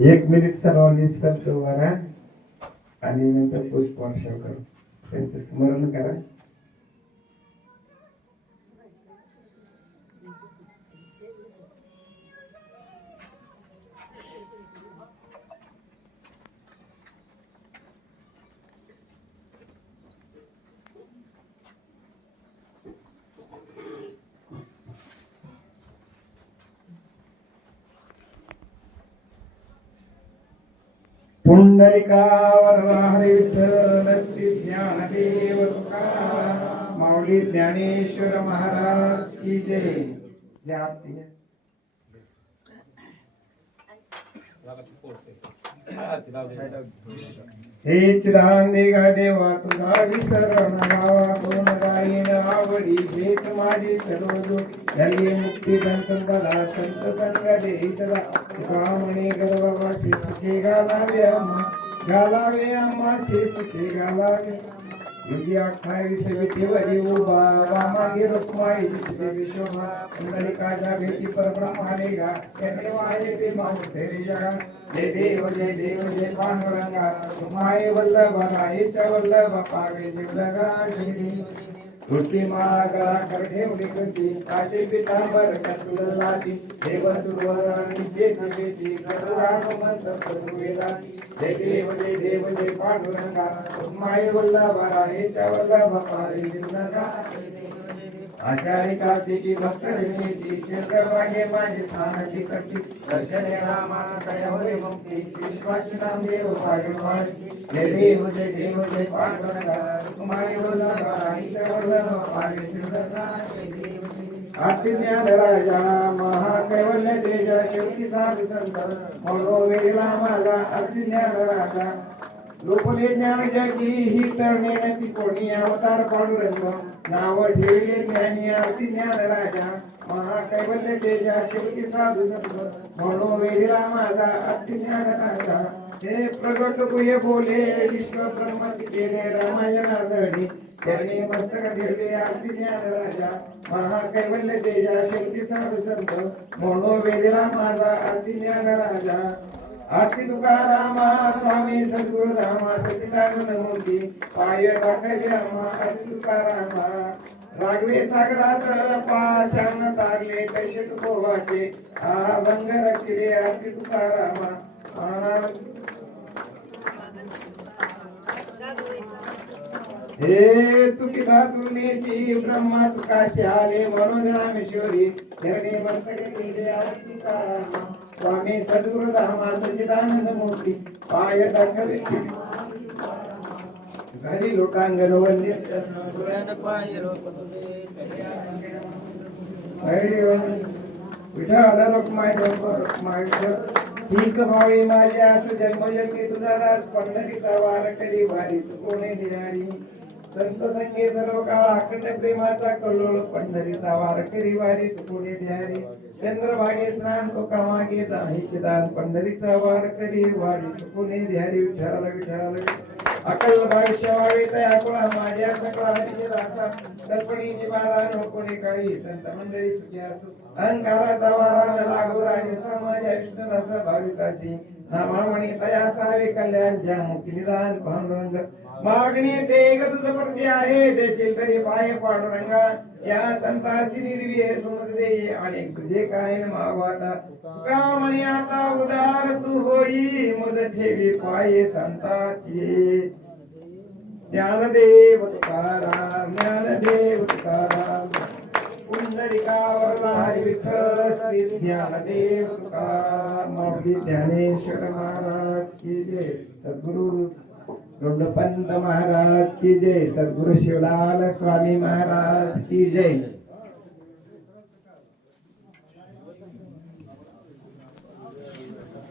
एक मिनिट सर्वांनी स्तब्ध उभा आणि नंतर पुष्प वर्षाव त्यांचं स्मरण करा. पुंडलिकावर हरे विठ्ठल ज्ञानदेव तुकाराम माऊली ज्ञानेश्वर महाराज की जय. जय हे चिदानंदे गा देवा तुझा विसरण गावा कोण गाईन आवडी घेत माझी सर्व दुःखी मुक्ती ಮುಕ್ತಿ संत ಸಂತ दे सदा तुका म्हणे ಶಿಸುಕೆ सुखे घालावे आम्हा घालावे ಶಿಸುಕೆ शे सुखे घालावे. युगी अठ्ठावीस विठेवरी उभा वामागे रुक्माई जिथे विश्वभा. पुंडलिकाच्या भेटी परब्रह्माने गा त्याने वाहे ते माऊसेरी जगा. जय देव जय देव जय पांडुरंगा. तुम्हाय वल्लभ रायेच्या वल्लभ पावे जीवलगा जय देव तुळशी माळा गळा कर ठेवली कंठी काचे पितांबर कतुलाची देव सुरवरानी जेती जेती गरुडानो मंत वेदाची जे देव जे देव जे पांडुरंगा तुम्हाय वल्लभ रायेच्या वल्लभ पावे जीवलगा आषाढी कार्तिकी भक्त निर्मिती चंद्रभागे माझे स्थानाची कट्टी दर्शने रामा होय मुक्ती विश्वासी नाम देव पाय माळी जय देव जय देव जय पांडुरंगा तुम्हारी वल्लभा राईच्या वल्लभ पावे शिवदत्ता आरती ज्ञान राजा महाकैवल्य तेजा शेवटी साधू संत म्हणो वेळेला माझा आरती ज्ञान राजा लोकले ज्ञान जगी ही तरणे ती कोणी अवतार पांडुरंग नाव ठेवले ज्ञानी आरती ज्ञान राजा महाकैवल्य तेजा शेवटी साधू संत म्हणो वेदिला माझा अति ज्ञान राजा हे प्रगट गुहे बोले विश्व ब्रह्माची केले रामायणा धडी त्यांनी मस्तक ठेवले आरती ज्ञान राजा महाकैवल्य तेजा शेवटी साधू संत म्हणो वेदिला माझा अति ज्ञान राजा अति तुकारामा सद्गुरु रामा सचिदान नमोजी पाय टाकले रामा आरती तुकारामा रागवे सागरात पाशान तारले कैसे तुकोवाचे आ भंग रचिले आरती तुकारामा हे तुकिता तुलसी ब्रह्मा तुकाशी आले म्हणून रामेश्वरी धरणी मस्तके केले आरती स्वामी सद्गुरु धामा सचिदानंद मूर्ती पाय टाकले. घरी लोटांगण वंदे. विठाला रखमाय रखमाय ठीक भावी माझ्या असू जन्मजन्मी तुझा रास पंढरीचा वार करी वारी कोणी निरारी संत संगे सर्व काळ अखंड प्रेमाचा कल्लोळ पंढरीचा वारकरी वारी कोणी निरारी चंद्रभागे स्नान तुका मागे जाही शिदान पंढरीचा वारकरी वारी कोणी निरारी विठाला विठाला अकल भविष्य वावे तया कुळा माझ्या सकळा हरीचे दासा कल्पणी निवारा नकोने काळी संत मंडळी सुखी असो. अहंकाराचा वारा लागू राजे समाज विष्णू रस भाविकासी नामामणी तया सावे कल्याणच्या मुक्ती निदान पांडुरंग. मागणी ते तुझ प्रती आहे देशील तरी पाय पांडुरंगा. या संतासी निर्विये सोडत दे आणि तुझे काय मावाता. तुका म्हणे आता उदार तू होई मुद ठेवी पाय संताची. ज्ञानदेव तुकाराम ज्ञानदेव तुकाराम. पुंडलिकावर हरी विठ्ठल श्री ज्ञानदेव तुकाराम ज्ञानेश्वर महाराज की जय। सद्गुरु रुंडपंत महाराज की जय। सद्गुरु शिवलाल स्वामी महाराज की जय।